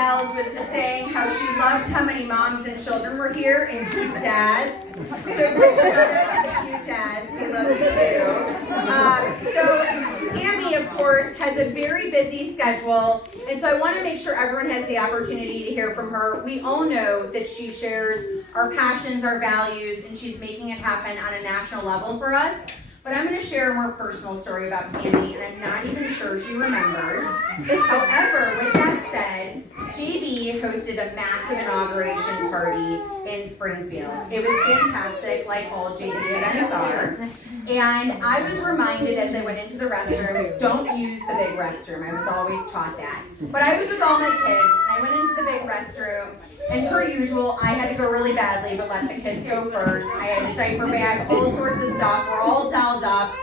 gals was saying how she loved how many moms and children were here and cute dads. So quick shout out to the cute dads. We love you too. So Tammy, of course, has a very busy schedule, and so I want to make sure everyone has the opportunity to hear from her. We all know that she shares our passions, our values, and she's making it happen on a national level for us. But I'm going to share a more personal story about Tammy, and I'm not even sure she remembers. However, with that said, JB hosted a massive inauguration party in Springfield. It was fantastic, like all JB events are. And I was reminded as I went into the restroom, don't use the big restroom. I was always taught that. But I was with all my kids, and I went into the big restroom. And per usual, I had to go really badly, but let the kids go first. I had a diaper bag, all sorts of stuff. We're all dolled up.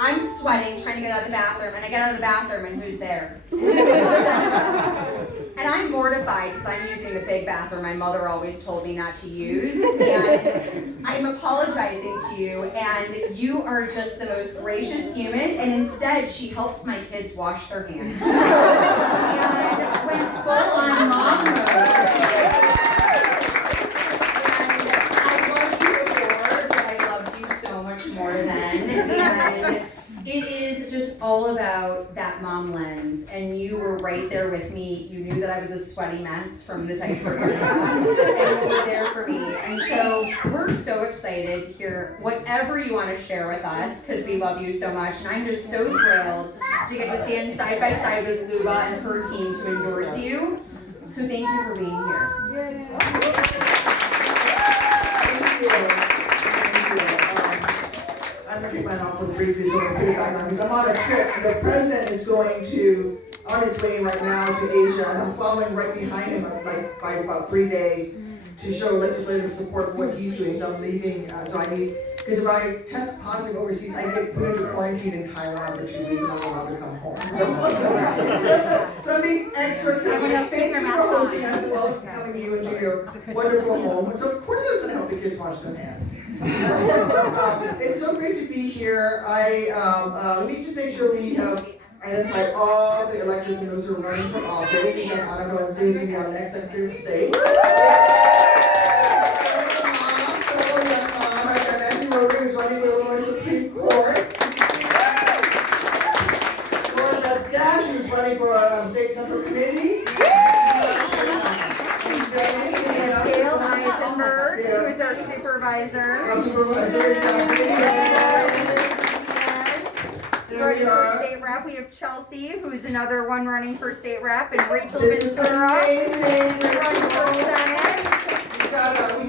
I'm sweating, trying to get out of the bathroom, and I get out of the bathroom, and who's there? And I'm mortified because I'm using the big bathroom my mother always told me not to use. And I'm apologizing to you, and you are just the most gracious human, and instead she helps my kids wash their hands. And went full on mom mode. More than, and it is just all about that mom lens, and you were right there with me. You knew that I was a sweaty mess from the diaper era, and you were there for me. And so we're so excited to hear whatever you want to share with us, because we love you so much, and I'm just so thrilled to get to stand side by side with Luba and her team to endorse you. So thank you for being here. Thank you. I'm going to take mine off with briefly so I can put it back on because I'm on a trip. The president is going on his way right now to Asia, and I'm following right behind him by about 3 days to show legislative support for what he's doing. So I'm leaving, because if I test positive overseas, I get put into quarantine in Taiwan for 2 weeks and I'm allowed to come home. So I'm being extra careful. Thank you for hosting us and welcoming you into your wonderful home. So of course I was going to help the kids wash their hands. It's so great to be here. Let me just make sure we have identified all the electeds and those who are running for office. We have Anna Valencia, who's going to be our next Secretary of State. Who's running for Illinois Supreme Court. Laura Dash, who's running for State Central Committee. Who is our supervisor. Our supervisor, exactly. There we are. State rep, we have Chelsea, who's another one running for state rep, and Rachel This is Ventura, amazing. running for Senate. We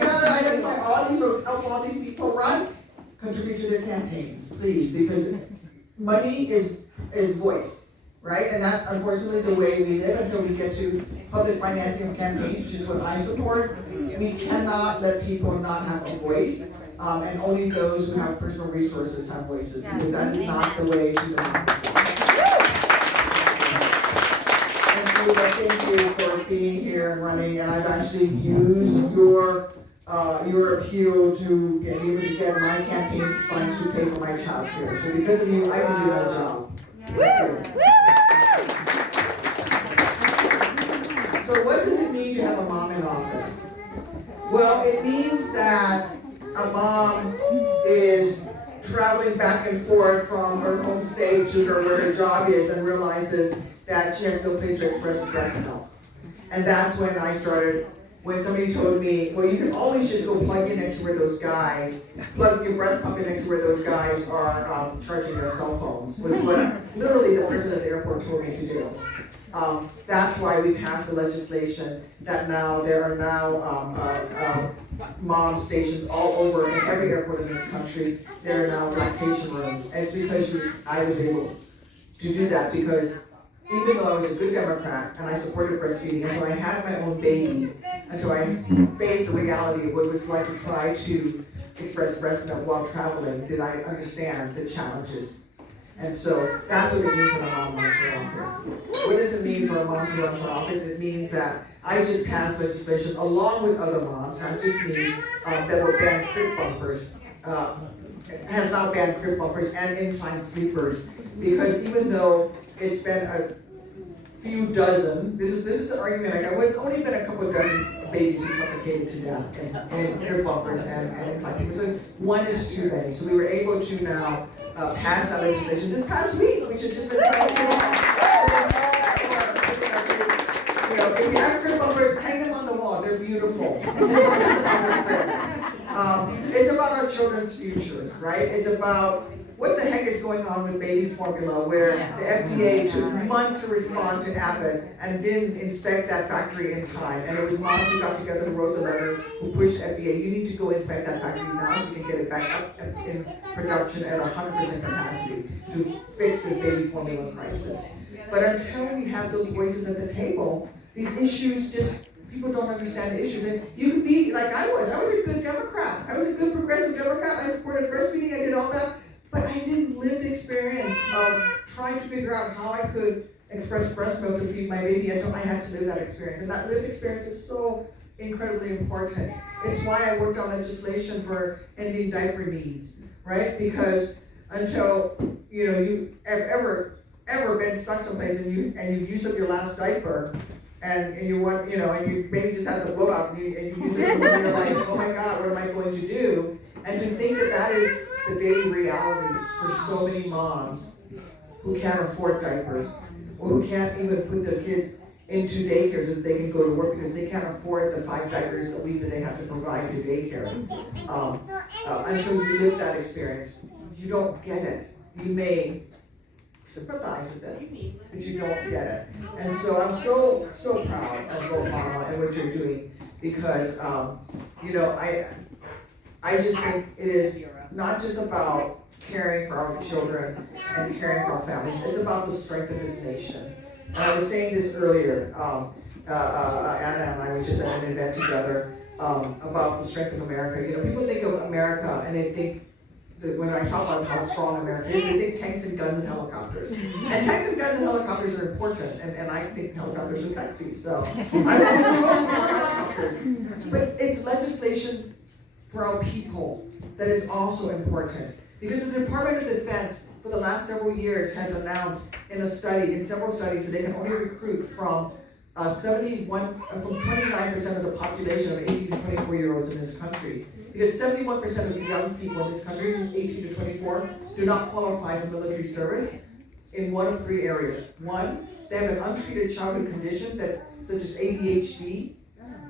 gotta identify all these folks, help all these people run, contribute to their campaigns, please, because money is voice, right? And that's unfortunately the way we live until we get to public financing of campaigns, which is what I support. We cannot let people not have a voice, and only those who have personal resources have voices, because that is not the way to democracy. Thank you for being here and running, and I've actually used your appeal to be able to get my campaign funds to pay for my child care. So because of you, I can do my job. So what does it mean to have a mom in office? Well, it means that a mom is traveling back and forth from her home state to where her job is and realizes that she has no place to express breast milk. And that's when I started, when somebody told me, well, you can always just go plug in next to where those guys, plug your breast pump in next to where those guys are charging their cell phones, was what literally the person at the airport told me to do. That's why we passed the legislation that now there are now mom stations all over in every airport in this country. There are now lactation rooms. And it's because I was able to do that because even though I was a good Democrat and I supported breastfeeding until I had my own baby, until I faced the reality of what it was like to try to express breast milk while traveling, did I understand the challenges. And so that's what it means when a mom runs for office. What does it mean for a mom to run for office? It means that I just passed legislation along with other moms, not just me, that will ban crib bumpers, has now banned crib bumpers and incline sleepers, because even though it's been few dozen. This is the argument I got. Well, it's only been a couple of dozen babies who suffocated to death in air bumpers and implanting. So 1 is too many. So we were able to now pass that legislation this past week, which has just been you know, if you have air bumpers, hang them on the wall. They're beautiful. It's about our children's futures, right? It's about what the heck is going on with baby formula, where the FDA took months to respond to Abbott and didn't inspect that factory in time. And it was moms who got together who wrote the letter, who pushed FDA, you need to go inspect that factory now so you can get it back up in production at 100% capacity to fix this baby formula crisis. But until we have those voices at the table, these issues just, people don't understand the issues. And you could be like I was a good Democrat. I was a good progressive Democrat. I supported breastfeeding, I did all that. But I didn't live the experience of trying to figure out how I could express breast milk to feed my baby until I had to live that experience. And that lived experience is so incredibly important. It's why I worked on legislation for ending diaper needs, right? Because until, you know, you have ever been stuck someplace and you've used up your last diaper, and you want, you know, and you maybe just had the blowout and you use it and you're like, oh my God, what am I going to do? And to think that that is the daily reality for so many moms who can't afford diapers or who can't even put their kids into daycare so that they can go to work because they can't afford the 5 diapers a week that they have to provide to daycare. Until you live that experience, you don't get it. You may sympathize with it, but you don't get it. And so I'm so proud of Vote Mama and what you're doing because, you know, I just think it is not just about caring for our children and caring for our families, it's about the strength of this nation. And I was saying this earlier, Anna and I was just at an event together about the strength of America. You know, people think of America and they think that when I talk about how strong America is, they think tanks and guns and helicopters. And tanks and guns and helicopters are important, and I think helicopters are sexy, so I want to vote for helicopters. But it's legislation for our people that is also important. Because the Department of Defense for the last several years has announced in several studies that they can only recruit from 29% of the population of 18 to 24-year-olds in this country. Because 71% of the young people in this country, 18 to 24, do not qualify for military service in one of 3 areas. 1, they have an untreated childhood condition such as ADHD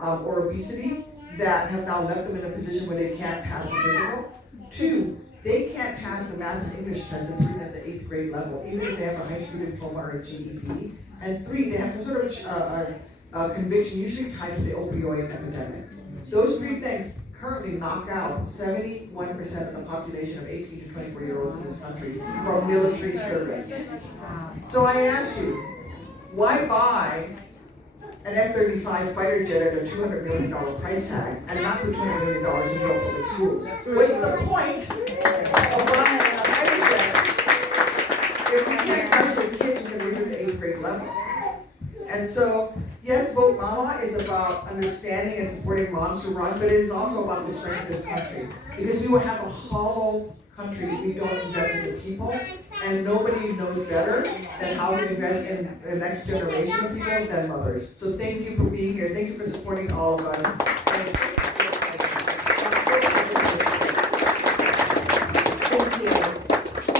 or obesity that have now left them in a position where they can't pass the physical. 2, they can't pass the math and English test that's written at the 8th grade level, even if they have a high school diploma or a GED. And 3, they have some sort of conviction, usually tied to the opioid epidemic. Those 3 things currently knock out 71% of the population of 18 to 24-year-olds in this country from military service. So I ask you, why buy an F-35 fighter jet at a $200 million price tag and not put $200 million into our public schools? What's the point of buying a fighter jet if we can't touch the kids until we reach the 8th grade level? And so, yes, Vote Mama is about understanding and supporting moms who run, but it is also about the strength of this country. Because we will have a hollow country if we don't invest in the people, and nobody knows better than how to invest in the next generation of people than mothers. So thank you for being here. Thank you for supporting all of us. Thank you.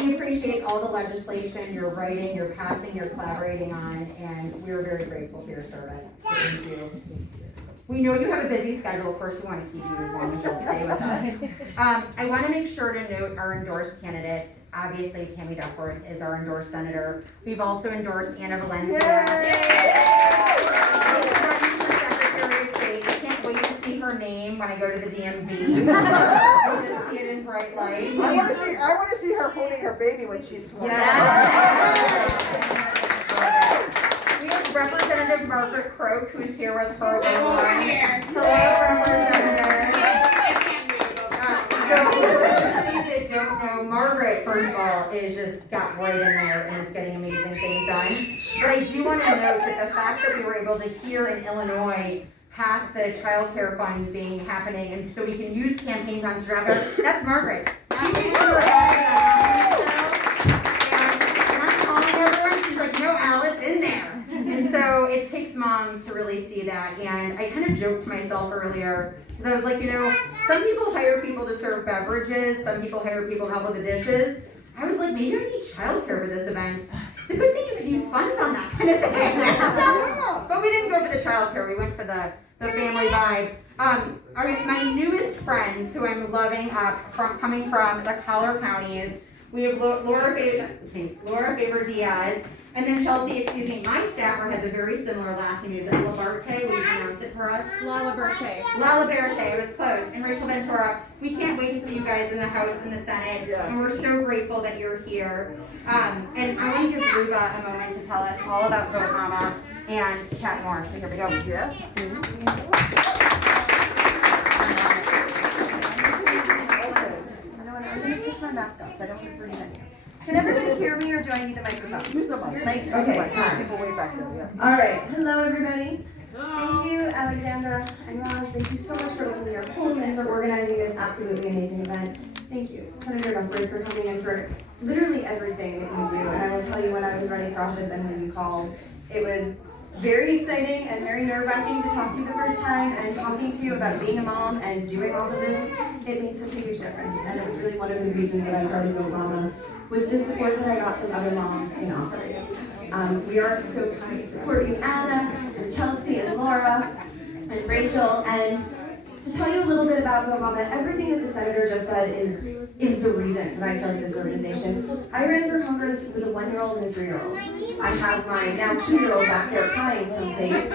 We appreciate all the legislation you're writing, you're passing, you're collaborating on, and we're very grateful for your service. Thank you. We know you have a busy schedule. Of course, we want to keep you as long as you'll stay with us. I want to make sure to note our endorsed candidates. Obviously, Tammy Duckworth is our endorsed senator. We've also endorsed Anna Valencia. Secretary of State. I can't wait to see her name when I go to the DMV. I'll just see it in bright light. I want to see her holding her baby when she's sworn. We have Representative Margaret Croak, who's here with her. I'm over here. Hello, Representative. If you don't know, Margaret, first of all, is just got right in there and is getting amazing things done. But I do want to note that the fact that we were able to here in Illinois pass the child care funds being happening, and so we can use campaign funds together, that's Margaret. She made sure and I'm calling everyone, she's like, no, Al, it's in there. And moms to really see that. And I kind of joked to myself earlier, because I was like, some people hire people to serve beverages, some people hire people to help with the dishes. I was like, maybe I need childcare for this event. It's a good thing you can use funds on that kind of thing. But we didn't go for the childcare, we went for the family vibe. My newest friends, who I'm loving, coming from the Collar counties, we have Laura Faber Diaz, and then Chelsea, my staffer has a very similar last name. Is it Labarte? Will you pronounce it for us? Lalaberte. Lalaberte, it was close. And Rachel Ventura, we can't wait to see you guys in the House and the Senate. Yes. And we're so grateful that you're here. And I want to give Ruba a moment to tell us all about Vote Mama and chat more. So here we go. Yes. I'm going to take my mask off so I don't want to breathe in here. Can everybody hear me, or do I need the microphone? Use the mic. Okay, hi. People way back there, yeah. All right, hello everybody. Thank you, Alexandra and Raj. Thank you so much for opening your home and for organizing this absolutely amazing event. Thank you, Senator Duckworth, for coming in for literally everything that you do. And I will tell you, when I was running for office and when you called, it was very exciting and very nerve-wracking to talk to you the first time, and talking to you about being a mom and doing all of this. It made such a huge difference, and it was really one of the reasons that I started Vote Mama, was the support that I got from other moms in office. We are so proud to support you, Anna, and Chelsea, and Laura, and Rachel, and to tell you a little bit about Vote Mama, everything that the Senator just said is the reason that I started this organization. I ran for Congress with a 1-year-old and a 3-year-old. I have my now 2-year-old back there crying someplace.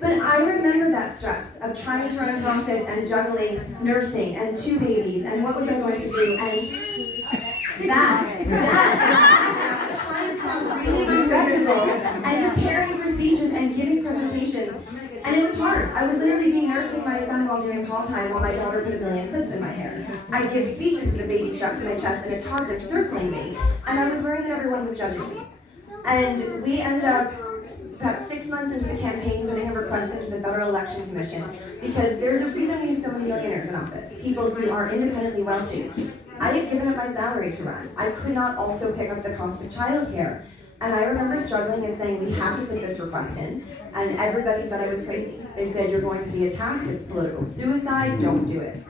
But I remember that stress of trying to run for office and juggling nursing and 2 babies, and what was I going to do, and trying to sound really respectable, and preparing for speeches and giving presentations. And it was hard. I would literally be nursing my son while doing call time while my daughter put 1 million clips in my hair. I'd give speeches with a baby strapped to my chest and a toddler circling me, and I was worried that everyone was judging me. And we ended up, about 6 months into the campaign, putting a request into the Federal Election Commission, because there's a reason we have so many millionaires in office, people who are independently wealthy. I had given up my salary to run. I could not also pick up the cost of childcare. And I remember struggling and saying, we have to put this request in. And everybody said I was crazy. They said, you're going to be attacked, it's political suicide, don't do it.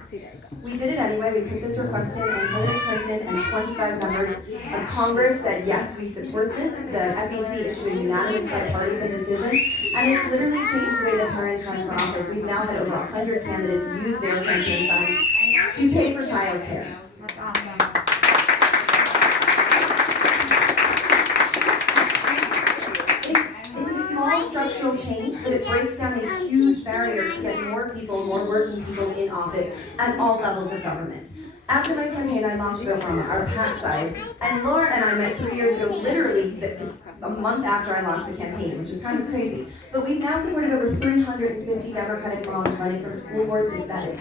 We did it anyway. We put this request in, and Hillary Clinton and 25 members of Congress said, yes, we support this. The FEC issued a unanimous bipartisan decision, and it's literally changed the way that parents run for office. We've now had over 100 candidates use their campaign funds to pay for child care. That's awesome. It's a small structural change, but it breaks down a huge barrier to get more people, more working people in office at all levels of government. After my campaign, I launched Vote Mama, our PAC side, and Laura and I met 3 years ago, literally a month after I launched the campaign, which is kind of crazy. But we've now supported over 350 Democratic moms running from school board to Senate.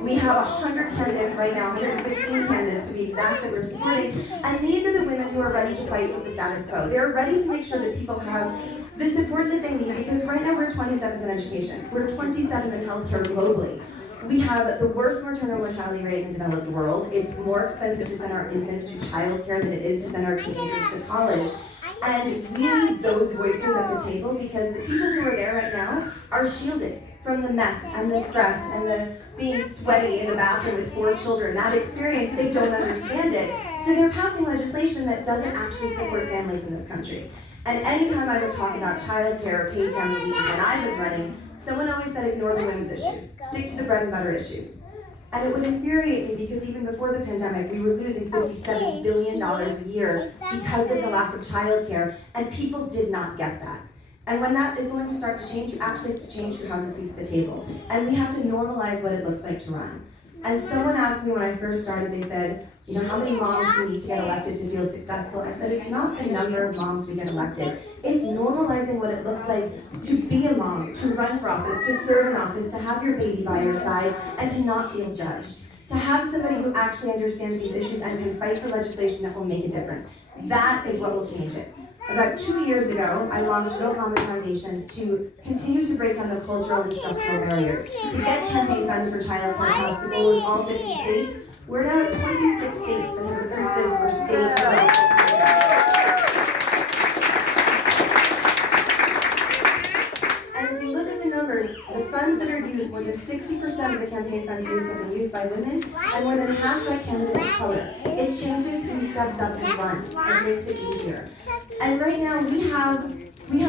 We have 100 candidates right now, 115 candidates to be exact, that we're supporting, and these are the women who are ready to fight with the status quo. They're ready to make sure that people have the support that they need, because right now we're 27th in education. We're 27th in healthcare globally. We have the worst maternal mortality rate in the developed world. It's more expensive to send our infants to childcare than it is to send our teenagers to college. And we need those voices at the table, because the people who are there right now are shielded from the mess and the stress and the being sweaty in the bathroom with 4 children. That experience, they don't understand it. So they're passing legislation that doesn't actually support families in this country. And anytime I would talk about childcare or paid family leave when I was running, someone always said, ignore the women's issues, stick to the bread and butter issues. And it would infuriate me, because even before the pandemic, we were losing $57 billion a year because of the lack of childcare, and people did not get that. And when that is going to start to change, you actually have to change who has a seat at the table. And we have to normalize what it looks like to run. And someone asked me when I first started, they said, how many moms do we need to get elected to feel successful? I said, it's not the number of moms we get elected. It's normalizing what it looks like to be a mom, to run for office, to serve in office, to have your baby by your side, and to not feel judged. To have somebody who actually understands these issues and can fight for legislation that will make a difference. That is what will change it. About 2 years ago, I launched Vote Mama Foundation to continue to break down the cultural and structural barriers, to get campaign funds for child care across the goal is all 50 states. We're now at 26 states and have approved this for state and local. more than 60% of the campaign funds used have been used by women, and more than half by candidates of color. It changes who steps up and runs. It makes it easier. And right now we have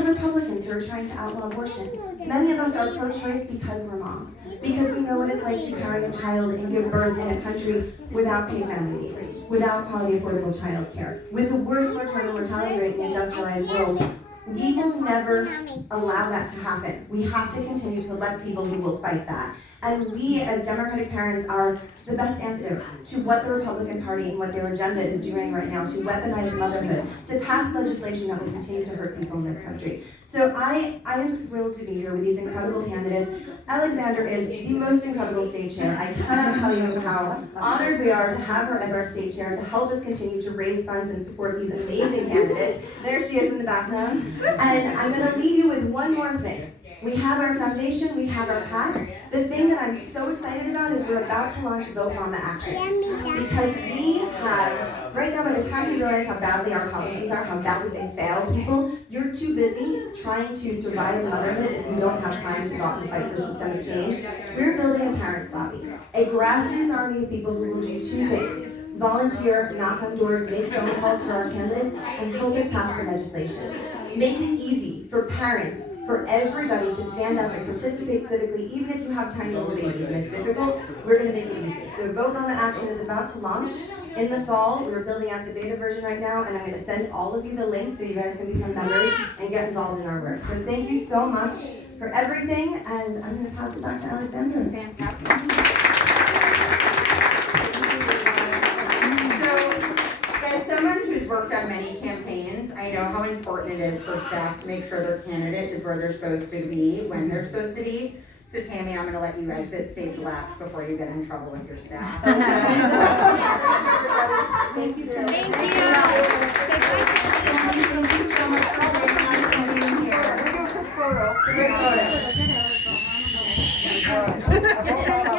Republicans who are trying to outlaw abortion. Many of us are pro-choice because we're moms, because we know what it's like to carry a child and give birth in a country without paid family leave, without quality affordable child care, with the worst maternal mortality rate in the industrialized world. We will never allow that to happen. We have to continue to elect people who will fight that. And we, as Democratic parents, are the best antidote to what the Republican Party and what their agenda is doing right now to weaponize motherhood, to pass legislation that will continue to hurt people in this country. So I am thrilled to be here with these incredible candidates. Alexandra is the most incredible state chair. I cannot tell you how honored we are to have her as our state chair to help us continue to raise funds and support these amazing candidates. There she is in the background. And I'm going to leave you with one more thing. We have our foundation, we have our PAC. The thing that I'm so excited about is we're about to launch Vote Mama Action. Because we have, right now by the time you realize how badly our policies are, how badly they fail people, you're too busy trying to survive motherhood and you don't have time to go out and fight for systemic change. We're building a parents lobby, a grassroots army of people who will do two things. Volunteer, knock on doors, make phone calls for our candidates, and help us pass the legislation. Make it easy for parents, for everybody to stand up and participate civically, even if you have tiny little babies and it's difficult, we're going to make it easy. So Vote Mama Action is about to launch in the fall. We're building out the beta version right now, and I'm going to send all of you the link so you guys can become members and get involved in our work. So thank you so much for everything, and I'm going to pass it back to Alexandra. Fantastic. As someone who's worked on many campaigns, I know how important it is for staff to make sure their candidate is where they're supposed to be, when they're supposed to be. So Tammy, I'm going to let you exit stage left before you get in trouble with your staff. Thank you so much. Thank you so much for being here. We'll do a quick photo. Great photo.